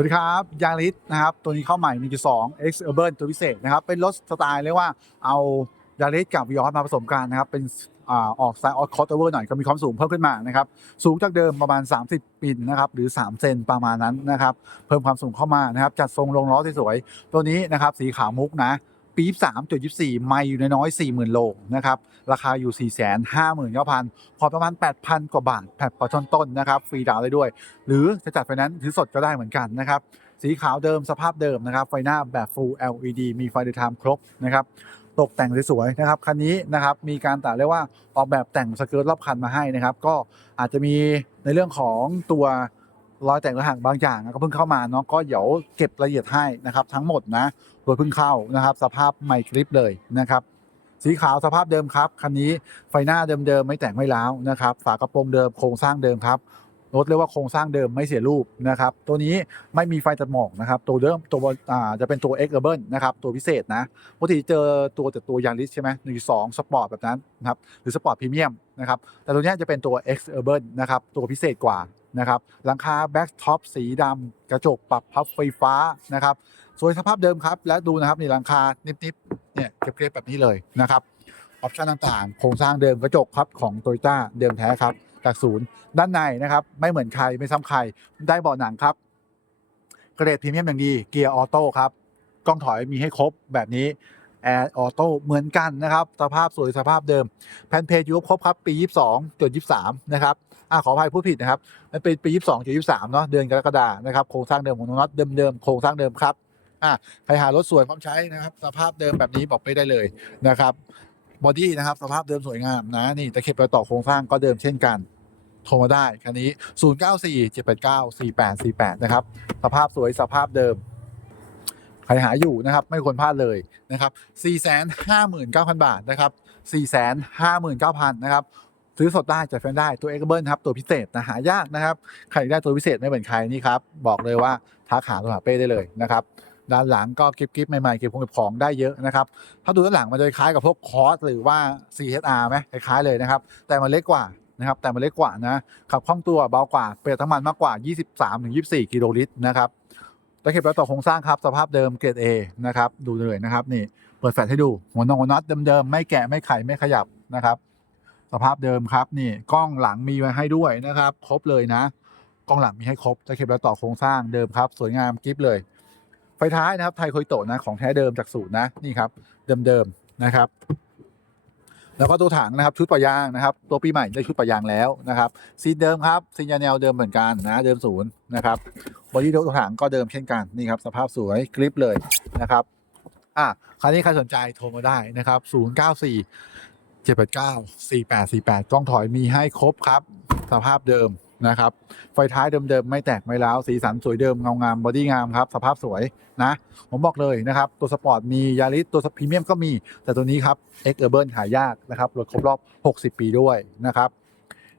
วัสดีครับ ยางลิสนะครับ ตัวนี้เข้าใหม่ 1.2 X Urban ตัวพิเศษนะครับ เป็นรถสไตล์เรียกว่าเอายางลิสกับวิออสมาผสมกันนะครับ เป็นออกสไตล์ออสคอร์เวอร์หน่อยก็มีความสูงเพิ่มขึ้นมานะครับ สูงจากเดิมประมาณ 30ปินนะครับหรือ 3 เซนประมาณนั้นนะครับ เพิ่มความสูงเข้ามานะครับ จัดทรงลงล้อสวยๆตัวนี้นะครับสีขาวมุกนะ ปี23จุด24ไม่อยู่ในน้อยๆ40,000โลนะครับ ราคาอยู่459,000พอประมาณ8,000กว่าบาทแผ่นปอต้นต้นนะครับ ฟรีดาวได้ด้วย หรือจะจัดไฟนนซ์ถือสดก็ได้เหมือนกันนะครับ สีขาวเดิมสภาพเดิมนะครับ ไฟหน้าแบบ Full LED มีไฟเดย์ไทม์ครบนะครับตกแต่งสวยๆนะครับคันนี้นะครับมีการแต่เรียกว่าออกแบบแต่งสเกิร์ตรอบคันมาให้นะครับ ก็อาจจะมีในเรื่องของตัวรอยแต่งระหังบางอย่างก็เพิ่งเข้ามาเนาะก็เดี๋ยวเก็บรายละเอียดให้นะครับทั้งหมดนะ โดยเพิ่งเข้านะครับ สภาพใหม่กริปเลยนะครับสีขาวสภาพเดิมครับคันนี้ไฟหน้าเดิมๆไม่แต่งไม่ล้าวนะครับฝากระโปรงเดิมโครงสร้างเดิมครับรถเรียกว่าโครงสร้างเดิมไม่เสียรูปนะครับตัวนี้ไม่มีไฟตัดหมอกนะครับตัวเดิมตัวอ่าจะเป็นตัว X Urban นะครับตัวพิเศษนะปกติเจอตัวแต่ตัวยางลิสใช่ไหมหนึ่งสองสปอร์ตแบบนั้นนะครับหรือสปอร์ตพรีเมียมนะครับแต่ตัวนี้จะเป็นตัว X Urban นะครับตัวพิเศษกว่านะครับหลังคาแบ็กท็อปสีดำกระจกปรับพับไฟฟ้านะครับ สวยสภาพเดิมครับ และดูนะครับนี่หลังคานิบๆเนี่ยเรียบๆแบบนี้เลยนะครับออปชันต่างๆ โครงสร้างเดิมกระจกครับของ t o y ต้าเดิมแท้ครับจากศูนย์ด้านในนะครับ ไม่เหมือนใครไม่ซ้ำใครได้เบาะหนังครับเกรดพรีเมียมอย่างดีเกียร์ออโต้ครับกล้องถอยมีให้ครบแบบนี้แอร์ออโต้เหมือนกันนะครับ สภาพสวยสภาพเดิมแผ่นเพจยู่ครบครับ ปี 22จด23 นะครับอ่าขออภัยพูดผิดนะครับ มันเป็นปี 22จด23 เนาะเดือนกรกฎานะครับ โครงสร้างเดิมของน้องน็อตเดิมๆโครงสร้างเดิมครับ อ่าใครหารถสวยพร้อมใช้นะครับ สภาพเดิมแบบนี้บอกไม่ได้เลยนะครับบอดี้นะครับสภาพเดิมสวยงามนะนี่ตะเข็บรอยต่อโครงสร้างก็เดิมเช่นกันโทรมาได้คันนี้ 0 9 4 7 8 9 4 8 4 8 นะครับ สภาพสวยสภาพเดิม ใครหาอยู่นะครับ ไม่ควรพลาดเลยนะครับ 459,000 บาทนะครับ 459,000 นะครับ ซื้อสดได้จ่ายแฟนได้ตัวเอ็กเบิลครับตัวพิเศษนะหายากนะครับ ใครได้ตัวพิเศษไม่เหมือนใครนี่ครับ บอกเลยว่าทักหาตัวหาเป้ได้เลยนะครับ ด้านหลังก็กิฟกิฟใหม่ๆเก็บของเก็บของได้เยอะนะครับ ถ้าดูด้านหลังมันจะคล้ายกับพวกคอร์สหรือว่า CHR ไหมคล้ายๆเลยนะครับ แต่มันเล็กกว่านะครับ แต่มันเล็กกว่านะขับคล่องตัวเบากว่าประหยัดน้ำมันมากกว่า 23-24 กิโลลิตรนะครับตะเข็บแล้วต่อโครงสร้างครับสภาพเดิมเกรด A นะครับดูเลยนะครับนี่เปิดแฟลชให้ดูหัวนองหัวน็อตเดิมๆไม่แกะไม่ไขไม่ขยับนะครับ สภาพเดิมครับนี่กล้องหลังมีไว้ให้ด้วยนะครับ ครบเลยนะ กล้องหลังมีให้ครบตะเข็บแล้วต่อโครงสร้างเดิมครับ สวยงามกิฟเลย ไฟท้ายนะครับไทยโคยโตะนะของแท้เดิมจากศูนย์นะนี่ครับเดิมๆนะครับ แล้วก็ตัวถังนะครับชุดปะยางนะครับ ตัวปีใหม่ได้ชุดปะยางแล้วนะครับซีนเดิมครับซีนยาแนวเดิมเหมือนกันนะเดิมศูนย์นะครับบอดี้ตัวถังก็เดิมเช่นกันนี่ครับสภาพสวยกริปเลยนะครับอะคราวนี้ใครสนใจโทรมาได้นะครับ094 789 4848 กล้องถอยมีให้ครบครับ สภาพเดิม นะครับ ไฟท้ายเดิมๆ ไม่แตกไม่ร้าว สีสันสวยเดิมเงางามบอดี้งามครับ สภาพสวยนะ ผมบอกเลยนะครับ ตัวสปอร์ตมียาริสตัวพรีเมียมก็มี แต่ตัวนี้ครับ X Urban หายากนะครับรถครบรอบ 60 ปีด้วยนะครับ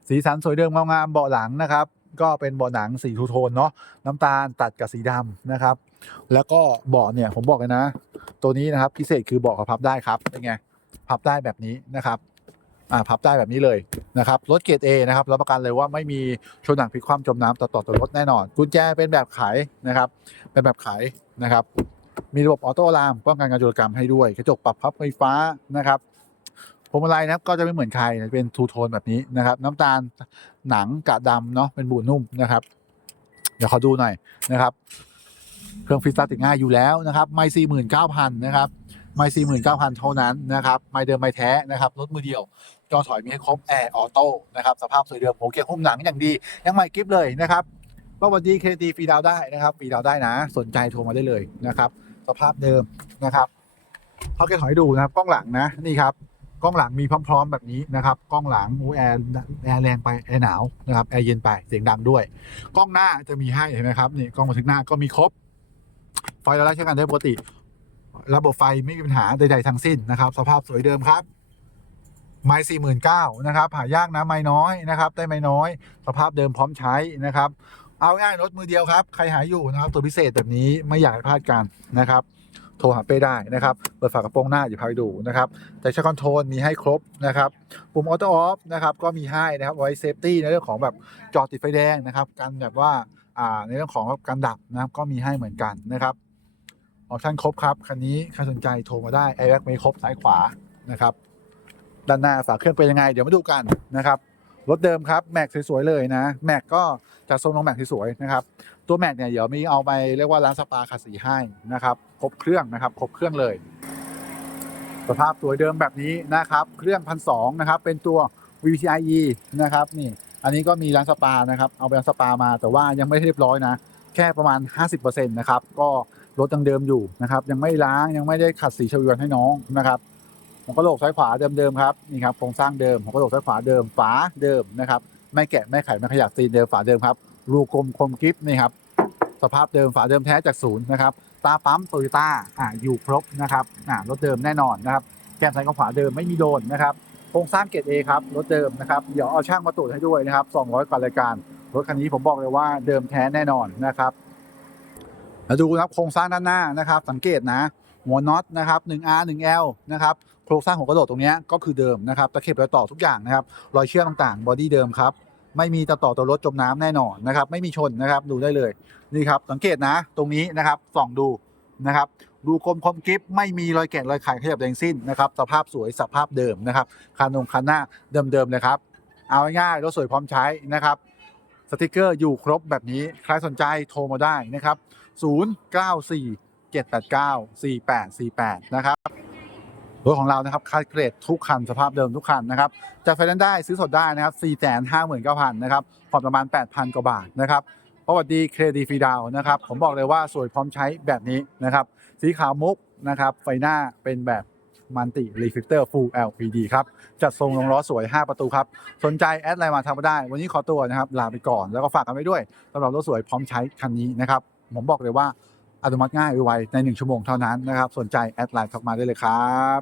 สีสันสวยเดิมเงางามเบาะหลังนะครับ ก็เป็นเบาะหนังสีทูโทนเนาะน้ำตาลตัดกับสีดำนะครับ แล้วก็เบาะเนี่ยผมบอกเลยนะ ตัวนี้นะครับพิเศษคือเบาะกับพับได้ครับเป็นไงพับได้แบบนี้นะครับ อ่าพับได้แบบนี้เลยนะครับรถเกรด A นะครับรับประกันเลยว่าไม่มีชนหนักพลิกคว่ำจมน้ำต่อต่อตัวรถแน่นอน กุญแจเป็นแบบไขนะครับเป็นแบบไขนะครับมีระบบออโต้ลามป้องกันการโจรกรรมให้ด้วย กระจกปรับพับไฟฟ้านะครับพวงมาลัยนะครับก็จะไม่เหมือนใครเป็นทูโทนแบบนี้นะครับ น้ำตาลหนังกะดำเนาะเป็นบูนุ่มนะครับ เดี๋ยวขอดูหน่อยนะครับ เครื่องฟิตสตาร์ติดง่ายอยู่แล้วนะครับ ไม่สี่หมื่นเก้าพันนะครับ ไม่สี่หมื่นเก้าพันเท่านั้นนะครับไม่เดิมไม่แท้นะครับรถมือเดียวจอถอยมีให้ครบแอร์ออโต้นะครับสภาพสวยเดิมโหเกียร์หุ้มหนังอย่างดี ยังใหม่กิฟเลยนะครับก็วันดีเคดีฟรีดาวได้นะครับฟรีดาวได้นะ สนใจโทรมาได้เลยนะครับ สภาพเดิมนะครับเขาเกียร์ถอยดูนะครับกล้องหลังนะนี่ครับกล้องหลังมีพร้อม ๆ แบบนี้นะครับกล้องหลังอูแอร์แอร์แรงไปแอร์หนาวนะครับแอร์เย็นไปเสียงดังด้วย กล้องหน้าจะมีให้เห็นไหมครับนี่กล้องบันทึกหน้าก็มีครบไฟเราได้ใช้งานได้ปกติ ระบบไฟไม่มีปัญหาใดๆทั้งสิ้นนะครับ สภาพสวยเดิมครับ ไม้สี่หมื่นเก้านะครับ หายากนะไม้น้อยนะครับ ได้ไม้น้อย สภาพเดิมพร้อมใช้นะครับ เอาง่ายรถมือเดียวครับ ใครหายอยู่นะครับ ตัวพิเศษแบบนี้ไม่อยากพลาดกันนะครับโทรหาเป้ได้นะครับ เปิดฝากระโปรงหน้าอย่าพาไปดูนะครับ แต่ชัคคอนโทรลมีให้ครบนะครับ ปุ่มออโต้ออฟนะครับก็มีให้นะครับไว้เซฟตี้ในเรื่องของแบบจอดติดไฟแดงนะครับกันแบบว่าอ่าในเรื่องของการดับนะครับก็มีให้เหมือนกันนะครับ ออปชั่นครบครับ คันนี้ใครสนใจโทรมาได้ไอแบ็กไม่ครบซ้ายขวานะครับด้านหน้าฝาเครื่องเป็นยังไง เดี๋ยวมาดูกันนะครับรถเดิมครับแม็กสวยๆเลยนะแม็กก็จะทรงลงแม็กสวยๆนะครับตัวแม็กเนี่ยเดี๋ยวมีเอาไปเรียกว่าร้านสปาขัดสีให้นะครับครบเครื่องนะครับครบเครื่องเลย สภาพสวยเดิมแบบนี้นะครับเครื่องพันสองนะครับเป็นตัว VCIe นะครับนี่อันนี้ก็มีร้านสปานะครับเอาไปร้านสปามาแต่ว่ายังไม่เรียบร้อยนะ แค่ประมาณ 50%นะครับก็ รถยังเดิมอยู่นะครับ ยังไม่ล้างยังไม่ได้ขัดสีเชลยวนให้น้องนะครับหัวกระโหลกซ้ายขวาเดิมๆครับนี่ครับโครงสร้างเดิมหัวกระโหลกซ้ายขวาเดิมฝาเดิมนะครับ ไม่แกะไม่ไขไม่ขยับตีนเดิมฝาเดิมครับรูกลมคมกริปนี่ครับสภาพเดิมฝาเดิมแท้จากศูนย์นะครับตาปั๊มโตโยต้าอ่าอยู่ครบนะครับอ่ารถเดิมแน่นอนนะครับแก้มซ้ายกับขวาเดิมไม่มีโดนนะครับโครงสร้างเกรดเอครับรถเดิมนะครับเดี๋ยวเอาช่างมาตรวจให้ด้วยนะครับ200กว่ารายการรถคันนี้ผมบอกเลยว่าเดิมแท้แน่นอนนะครับ มาดูนะครับโครงสร้างด้านหน้านะครับ สังเกตนะ หัวน็อตนะครับ 1R 1L นะครับโครงสร้างหัวกระโดดตรงนี้ก็คือเดิมนะครับตะเข็บรอยต่อทุกอย่างนะครับ รอยเชื่อมต่างๆ บอดี้เดิมครับไม่มีต่อต่อตัวรถจมน้ำแน่นอนนะครับ ไม่มีชนนะครับดูได้เลยนี่ครับ สังเกตนะตรงนี้นะครับส่องดูนะครับ ดูคมคมกริปไม่มีรอยแกะรอยไขขยับแรงสิ้นนะครับ สภาพสวยสภาพเดิมนะครับคันนงคันหน้าเดิมๆเลยครับ เอาง่ายๆรถสวยพร้อมใช้นะครับสติกเกอร์อยู่ครบแบบนี้ใครสนใจโทรมาได้นะครับ 094 789 4848 นะครับรถของเรานะครับคัดเกรดทุกคันสภาพเดิมทุกคันนะครับจัดไฟแนนซ์ได้ซื้อสดได้นะครับ 459,000 นะครับผ่อนประมาณ 8,000 กว่าบาทนะครับประวัติดีเครดิตฟรีดาวนะครับ ผมบอกเลยว่าสวยพร้อมใช้แบบนี้นะครับ สีขาวมุกนะครับ ไฟหน้าเป็นแบบมันติรีฟิลเตอร์ Full LPD ครับ จัดทรงลงล้อสวย 5 ประตูครับ สนใจแอดไลน์มาทำมาได้ วันนี้ขอตัวนะครับ ลาไปก่อนแล้วก็ฝากกันไว้ด้วยสำหรับรถสวยพร้อมใช้คันนี้นะครับ ผมบอกเลยว่าอนุมัติง่ายไวใน 1 ชั่วโมงเท่านั้นนะครับ สนใจแอดไลน์ทักมาได้เลยครับ